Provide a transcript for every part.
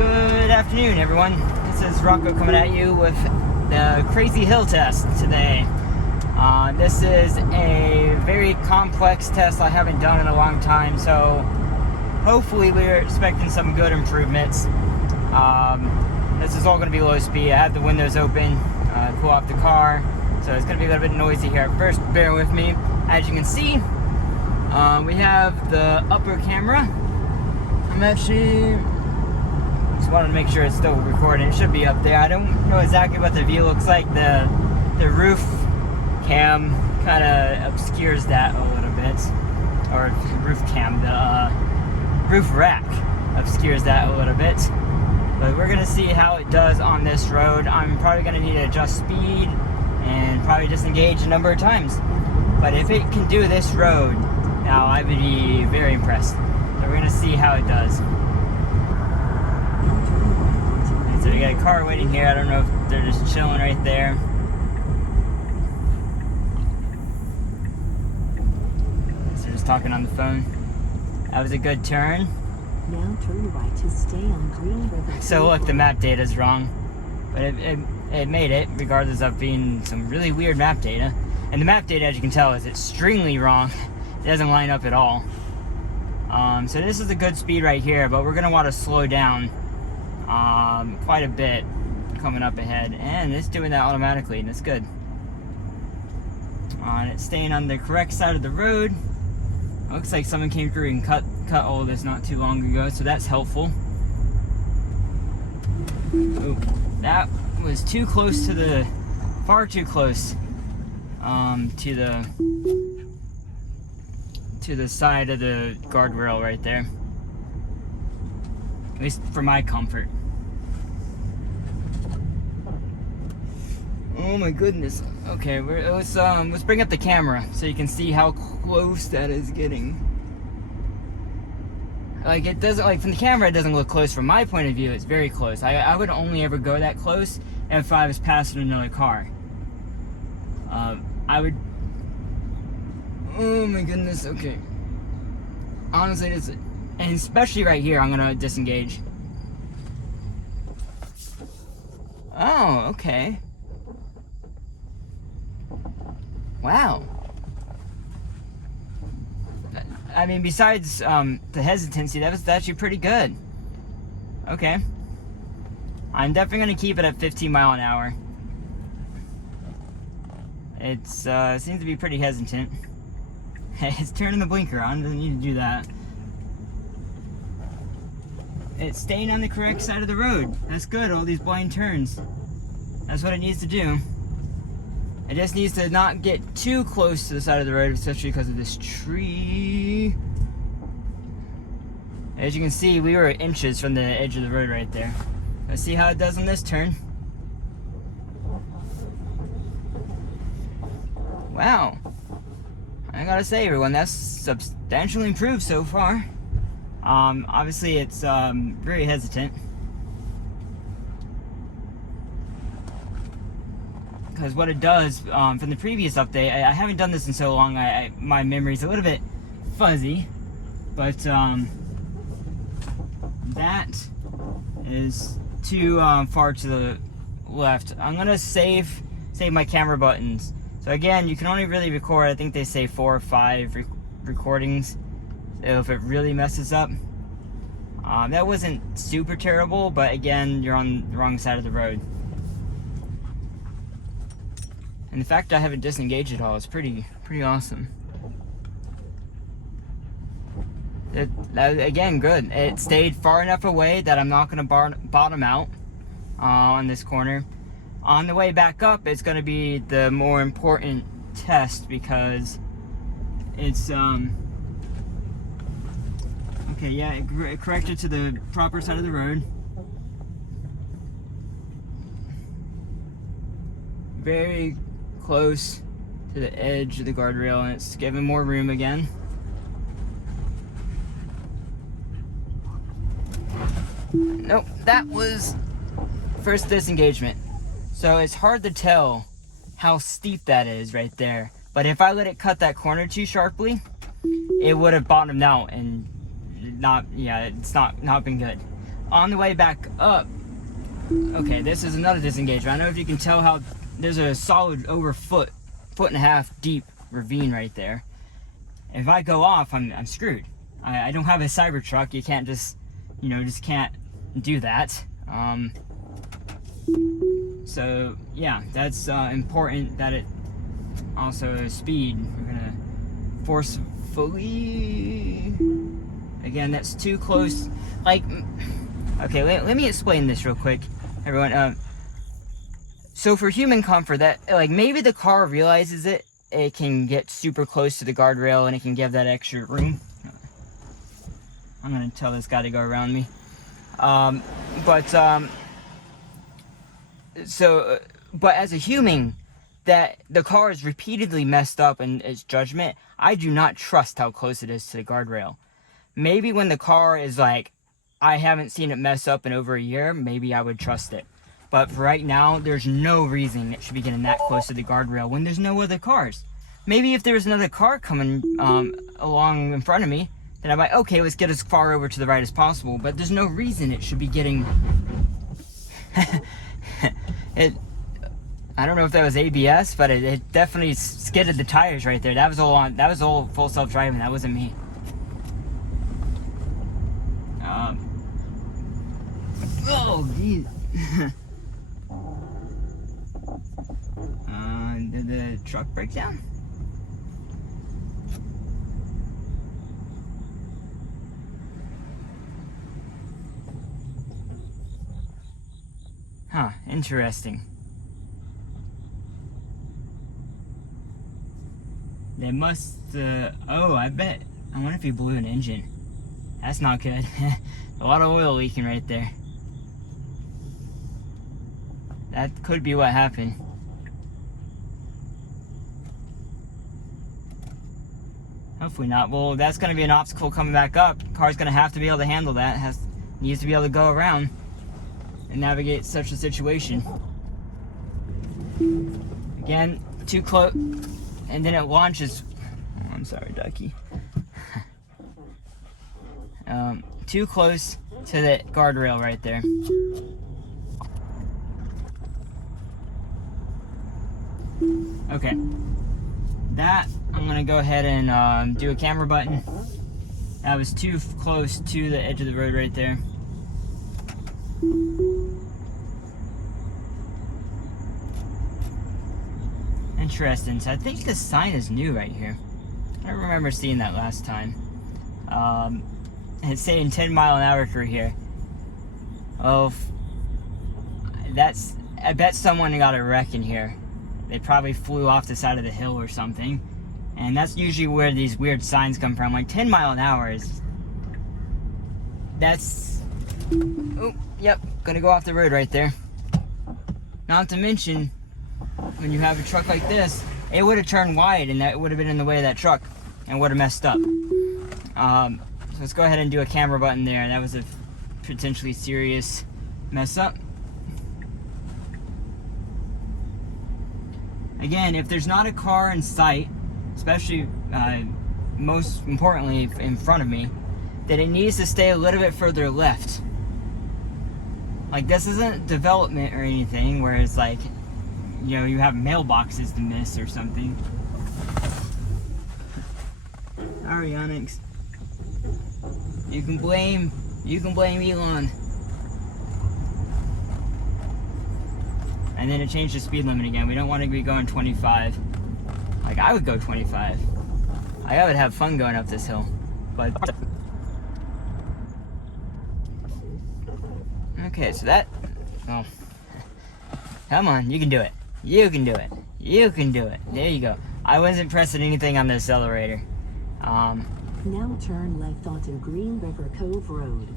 Good afternoon, everyone. This is Rocco coming at you with the Crazy Hill test today. This is a very complex test I haven't done in a long time, so hopefully we're expecting some good improvements. This is all going to be low speed. I have the windows open, cool off the car, so it's going to be a little bit noisy here at first. Bear with me. As you can see, we have the upper camera. I'm actually just wanted to make sure it's still recording. It should be up there. I don't know exactly what the view looks like. The roof cam kind of obscures that a little bit, or roof cam, the roof rack obscures that a little bit. But we're gonna see how it does on this road. I'm probably gonna need to adjust speed and probably disengage a number of times. But if it can do this road, now I would be very impressed. So we're gonna see how it does. So we got a car waiting here. I don't know if they're just chilling right there. So they're just talking on the phone. That was a good turn. Now turn right to stay on Green River. So look, the map data is wrong, but it made it, regardless of being some really weird map data. And the map data, as you can tell, is extremely wrong. It doesn't line up at all. So this is a good speed right here, but we're gonna want to slow down quite a bit coming up ahead, and it's doing that automatically, and it's good. And it's staying on the correct side of the road. Looks like someone came through and cut all of this not too long ago, so that's helpful. Ooh, that was too close to the, far too close to the side of the guardrail right there. At least for my comfort. Oh my goodness. Okay, let's bring up the camera so you can see how close that is getting. Like, it doesn't, like, from the camera it doesn't look close. From my point of view, it's very close. I would only ever go that close if I was passing another car. I would, oh my goodness, okay. Honestly, this, and especially right here, I'm gonna disengage. Oh, okay. Wow. I mean, besides the hesitancy, that was actually pretty good. Okay. I'm definitely going to keep it at 15 mile an hour. It seems to be pretty hesitant. It's turning the blinker on, doesn't need to do that. It's staying on the correct side of the road. That's good, all these blind turns. That's what it needs to do. It just needs to not get too close to the side of the road, especially because of this tree. As you can see, we were inches from the edge of the road right there. Let's see how it does on this turn. Wow. I gotta say, everyone, that's substantially improved so far. Obviously it's very hesitant. Because what it does, from the previous update, I haven't done this in so long, my memory's a little bit fuzzy, but that is too far to the left. I'm gonna save my camera buttons. So again, you can only really record, I think they say 4 or 5 recordings, so if it really messes up. That wasn't super terrible, but again, you're on the wrong side of the road. And the fact I haven't disengaged at all is pretty awesome. Again, good. It stayed far enough away that I'm not going to bottom out on this corner. On the way back up, it's going to be the more important test because it's okay, yeah, it corrected to the proper side of the road. Very close to the edge of the guardrail, and it's giving more room again. Nope, that was first disengagement. So it's hard to tell how steep that is right there. But if I let it cut that corner too sharply, it would have bottomed out and it's not been good. on the way back up, okay, this is another disengagement. I don't know if you can tell how there's a solid over foot and a half deep ravine right there. If I go off, I'm screwed. I don't have a Cybertruck. You can't just, just can't do that. So yeah, that's important that it also speed. We're gonna forcefully, again, that's too close. Like, okay, let me explain this real quick, everyone. So for human comfort, that, like, maybe the car realizes it can get super close to the guardrail and it can give that extra room. I'm gonna tell this guy to go around me. But as a human, that the car is repeatedly messed up in its judgment, I do not trust how close it is to the guardrail. Maybe when the car is like, I haven't seen it mess up in over a year, maybe I would trust it. But for right now, there's no reason it should be getting that close to the guardrail when there's no other cars. Maybe if there was another car coming along in front of me, then I'm like, okay, let's get as far over to the right as possible. But there's no reason it should be getting... I don't know if that was ABS, but it definitely skidded the tires right there. That was all full self-driving. That wasn't me. Oh, geez. Did the truck break down? Huh, interesting. They must, oh, I wonder if he blew an engine. That's not good. A lot of oil leaking right there. That could be what happened. Hopefully not. Well, that's going to be an obstacle coming back up. Car's going to have to be able to handle that. Needs to be able to go around and navigate such a situation. Again, too close, and then it launches. Oh, I'm sorry, Ducky. Too close to the guardrail right there. Okay, that I'm gonna go ahead and do a camera button. That was too close to the edge of the road right there. Interesting. So I think the sign is new right here. I don't remember seeing that last time. It's saying 10 mile an hour through here. Oh, I bet someone got a wreck in here. They probably flew off the side of the hill or something. And that's usually where these weird signs come from. Like 10 mile an hour is... That's... Oh, yep. Gonna go off the road right there. Not to mention, when you have a truck like this, it would have turned wide and that would have been in the way of that truck and would have messed up. So let's go ahead and do a camera button there. That was a potentially serious mess up. Again, if there's not a car in sight, especially most importantly in front of me, then it needs to stay a little bit further left. Like, this isn't development or anything where it's like, you have mailboxes to miss or something. Sorry, Onyx. You can blame Elon. And then it changed the speed limit again. We don't want to be going 25. Like, I would go 25. I would have fun going up this hill. But okay, so that, well, come on, you can do it. You can do it. You can do it. There you go. I wasn't pressing anything on the accelerator. Now turn left onto Green River Cove Road.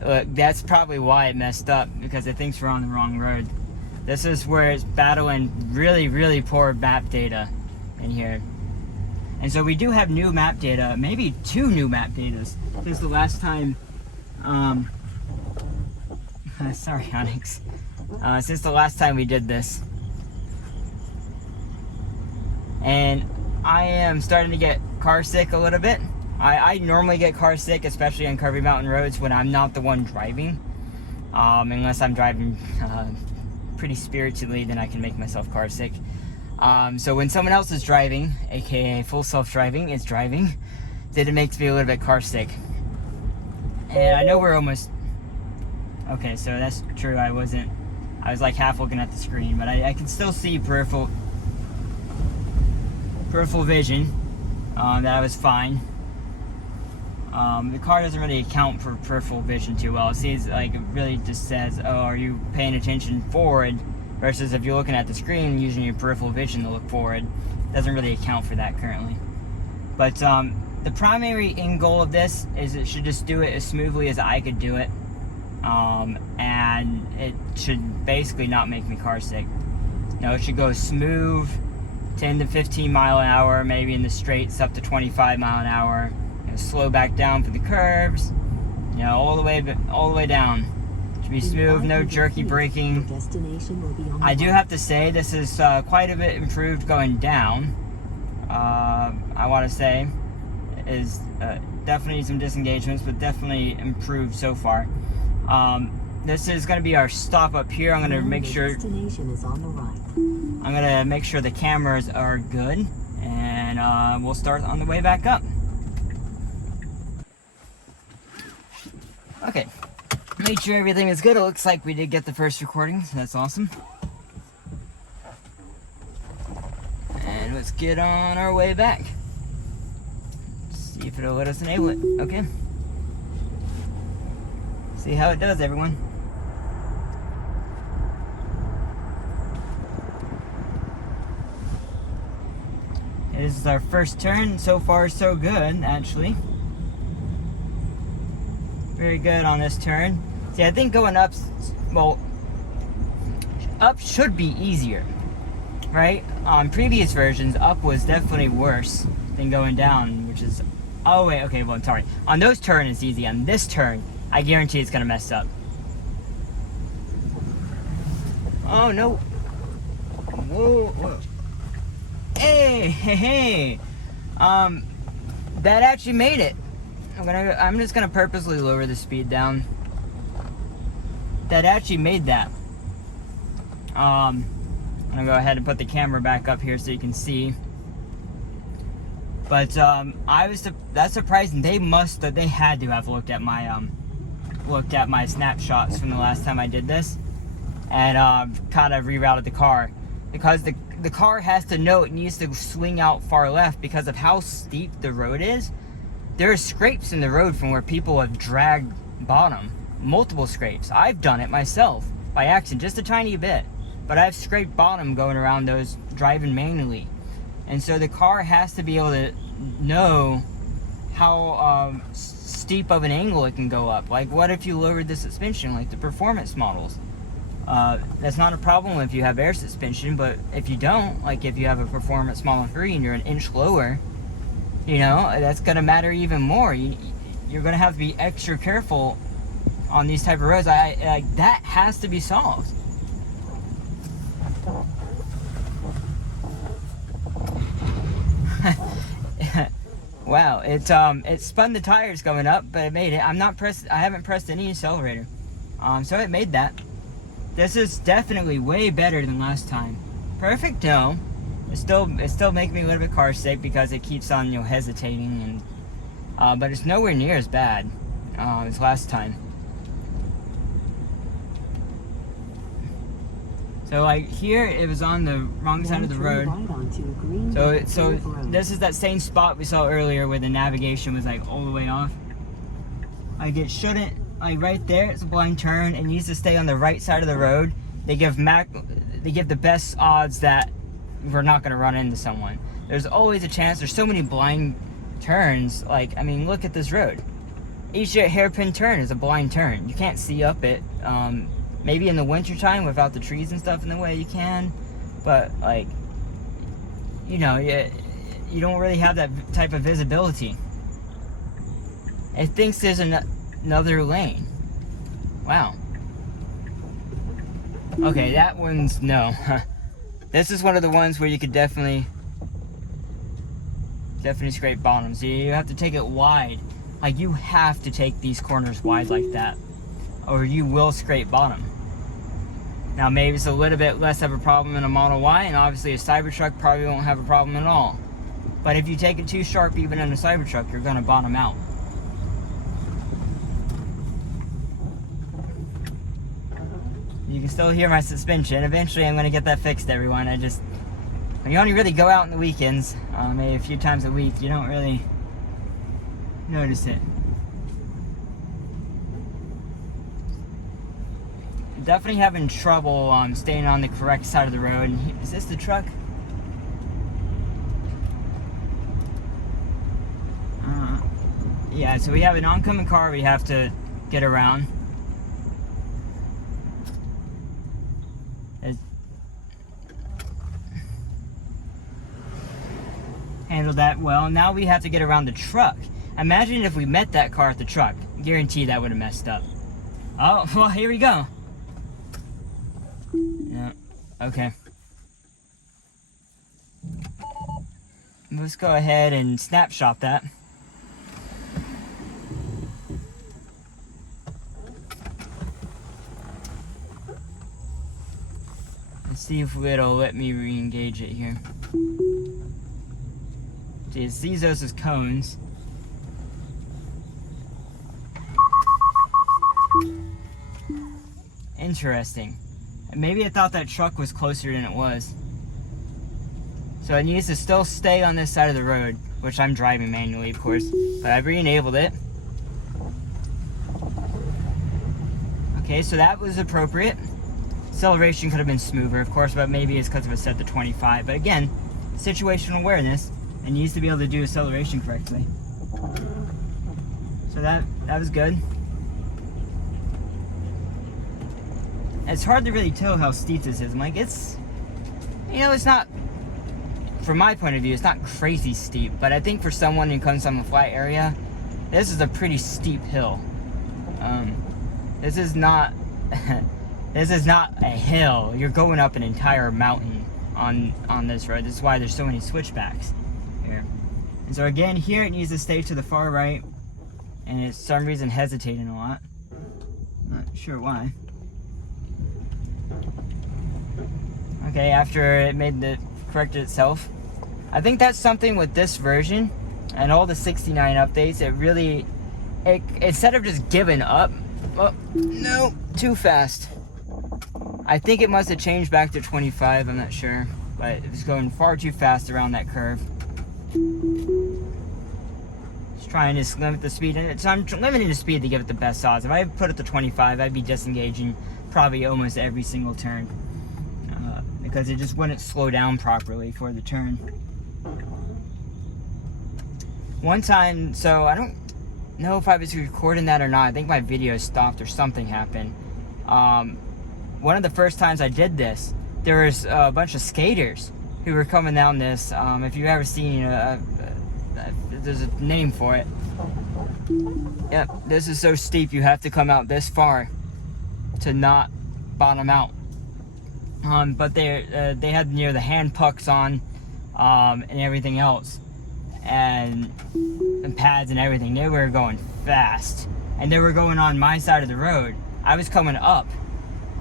Look, that's probably why it messed up, because it thinks we're on the wrong road. This is where it's battling really, really poor map data in here. And so we do have new map data, maybe 2 new map datas since the last time, sorry, Onyx. Since the last time we did this. And I am starting to get car sick a little bit. I normally get car sick, especially on curvy mountain roads when I'm not the one driving. Unless I'm driving pretty spiritedly, then I can make myself car sick. So when someone else is driving, aka full self-driving, is driving, then it makes me a little bit car sick. And I know we're almost... Okay, so that's true, I was like half looking at the screen, but I can still see peripheral vision. That I was fine. The car doesn't really account for peripheral vision too well. It seems like it really just says, oh, are you paying attention forward? Versus if you're looking at the screen using your peripheral vision to look forward, it doesn't really account for that currently. But the primary end goal of this is it should just do it as smoothly as I could do it. And it should basically not make me car sick. It should go smooth, 10 to 15 mile an hour, maybe in the straights up to 25 mile an hour. Slow back down for the curves, all the way down. Should be smooth, no jerky braking. I do have to say this is quite a bit improved going down. I want to say is definitely some disengagements, but definitely improved so far. This is going to be our stop up here. I'm going to make sure the cameras are good, and we'll start on the way back up. Okay, made sure everything is good. It looks like we did get the first recording, so that's awesome. And let's get on our way back. See if it'll let us enable it. Okay. See how it does, everyone. This is our first turn. So far, so good, actually. Very good on this turn. See, I think going up, well, up should be easier, right? On previous versions, up was definitely worse than going down, which is, oh wait, okay, well, sorry. On those turns, it's easy. On this turn, I guarantee it's gonna mess up. Oh, no. Whoa, whoa. Hey, hey, hey. That actually made it. I'm just gonna purposely lower the speed down. That actually made that. I'm gonna go ahead and put the camera back up here so you can see. But that's surprising. They had to have looked at my snapshots from the last time I did this, and kind of rerouted the car, because the car has to know it needs to swing out far left because of how steep the road is. There are scrapes in the road from where people have dragged bottom. Multiple scrapes. I've done it myself by accident, just a tiny bit. But I've scraped bottom going around those driving manually. And so the car has to be able to know how steep of an angle it can go up. Like, what if you lowered the suspension like the performance models? That's not a problem if you have air suspension, but if you don't, like if you have a performance model 3 and you're an inch lower, that's going to matter even more. You're going to have to be extra careful on these type of roads. That has to be solved. Wow, it spun the tires going up, but it made it. I haven't pressed any accelerator. So it made that. This is definitely way better than last time. Perfect? No. It still makes me a little bit car sick because it keeps on hesitating, and but it's nowhere near as bad as last time. So like here, it was on the wrong side of the road. So this is that same spot we saw earlier where the navigation was like all the way off. Like it shouldn't, like right there, it's a blind turn. It needs to stay on the right side of the road. They give the best odds that we're not going to run into someone. There's always a chance. There's so many blind turns. Like, I mean, look at this road. Each hairpin turn is a blind turn. You can't see up it. Maybe in the winter time without the trees and stuff in the way you can, but like, you don't really have that type of visibility. It thinks there's another lane. Wow. Okay, that one's no. This is one of the ones where you could definitely definitely scrape bottoms. You have to take it wide. Like, you have to take these corners wide like that, or you will scrape bottom. Now, maybe it's a little bit less of a problem in a Model Y, and obviously a Cybertruck probably won't have a problem at all. But if you take it too sharp, even in a Cybertruck, you're gonna bottom out. You can still hear my suspension. Eventually, I'm gonna get that fixed, everyone. When you only really go out on the weekends, maybe a few times a week, you don't really notice it. Definitely having trouble staying on the correct side of the road. Is this the truck? Yeah, so we have an oncoming car we have to get around. Handled that well. Now we have to get around the truck. Imagine if we met that car at the truck. Guarantee that would have messed up. Oh, well, here we go. Yeah, okay. Let's go ahead and snapshot that. Let's see if it'll let me re-engage it here. It sees those as cones. Interesting. Maybe I thought that truck was closer than it was. So it needs to still stay on this side of the road, which I'm driving manually, of course, but I've re-enabled it. Okay, so that was appropriate. Acceleration could have been smoother, of course, but maybe it's because it was set to 25. But again, situational awareness. It needs to be able to do acceleration correctly. So that was good. It's hard to really tell how steep this is. I'm like, it's not, from my point of view, it's not crazy steep, but I think for someone who comes from a flat area, this is a pretty steep hill. This is not, this is not a hill. You're going up an entire mountain on this road. This is why there's so many switchbacks here. And so again, here it needs to stay to the far right, and it's for some reason hesitating a lot. Not sure why. Okay, after it corrected itself. I think that's something with this version and all the 69 updates. Instead of just giving up, oh no, too fast. I think it must have changed back to 25, I'm not sure, but it was going far too fast around that curve. Just trying to limit the speed, and so I'm limiting the speed to give it the best odds. If I put it to 25, I'd be disengaging probably almost every single turn, because it just wouldn't slow down properly for the turn. One time, so I don't know if I was recording that or not. I think my video stopped or something happened. One of the first times I did this, there was a bunch of skaters who were coming down this. If you've ever seen, there's a name for it. Yep, this is so steep you have to come out this far to not bottom out. But they had the hand pucks on, and everything else, and pads and everything. They were going fast, and they were going on my side of the road. I was coming up,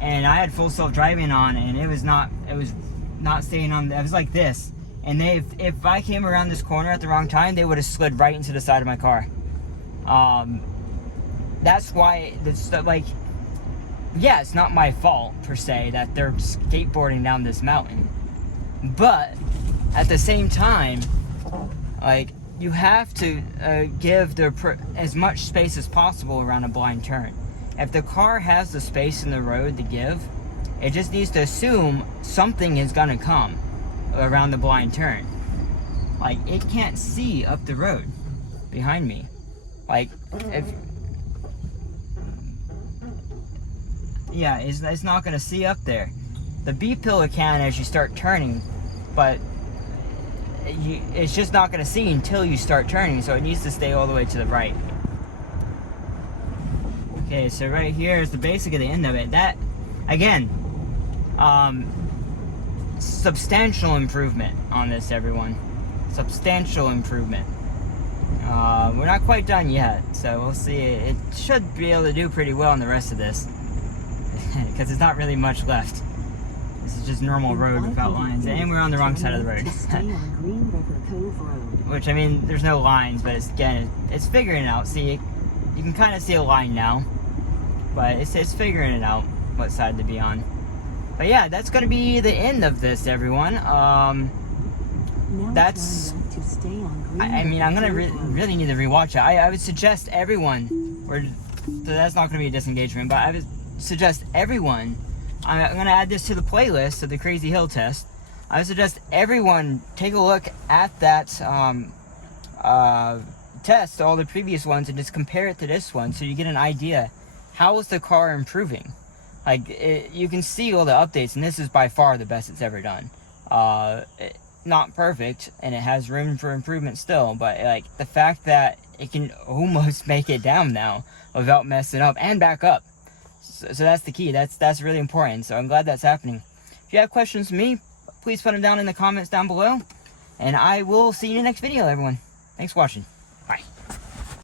and I had full self-driving on, and it was not staying on. It was like this, and if I came around this corner at the wrong time, they would have slid right into the side of my car. That's why it's like, yeah, it's not my fault per se that they're skateboarding down this mountain, but at the same time, like, you have to give as much space as possible around a blind turn. If the car has the space in the road to give, it just needs to assume something is gonna come around the blind turn. Like, it can't see up the road behind me. Like, it's not gonna see up there. The B pillar can as you start turning, but it's just not gonna see until you start turning, so it needs to stay all the way to the right. Okay, so right here is the basic of the end of it. That, again, substantial improvement on this, everyone. substantial improvement. We're not quite done yet, so we'll see. It should be able to do pretty well in the rest of this, because there's not really much left. This is just normal road without lines, and we're on the wrong side of the road. Which, I mean, there's no lines, but it's figuring it out. See, you can kind of see a line now, but it's figuring it out what side to be on. But yeah, that's going to be the end of this, everyone. That's, I mean, I'm going to really need to rewatch it. I would suggest everyone, so that's not going to be a disengagement, but I would suggest everyone, I'm going to add this to the playlist of the Crazy Hill test. I would suggest everyone take a look at that test, all the previous ones, and just compare it to this one so you get an idea. How is the car improving? Like, you can see all the updates, and this is by far the best it's ever done. Not perfect, and it has room for improvement still, but like the fact that it can almost make it down now without messing up and back up. So that's the key. That's really important. So I'm glad that's happening. If you have questions for me, please put them down in the comments down below, and I will see you in the next video, everyone. Thanks for watching. Bye.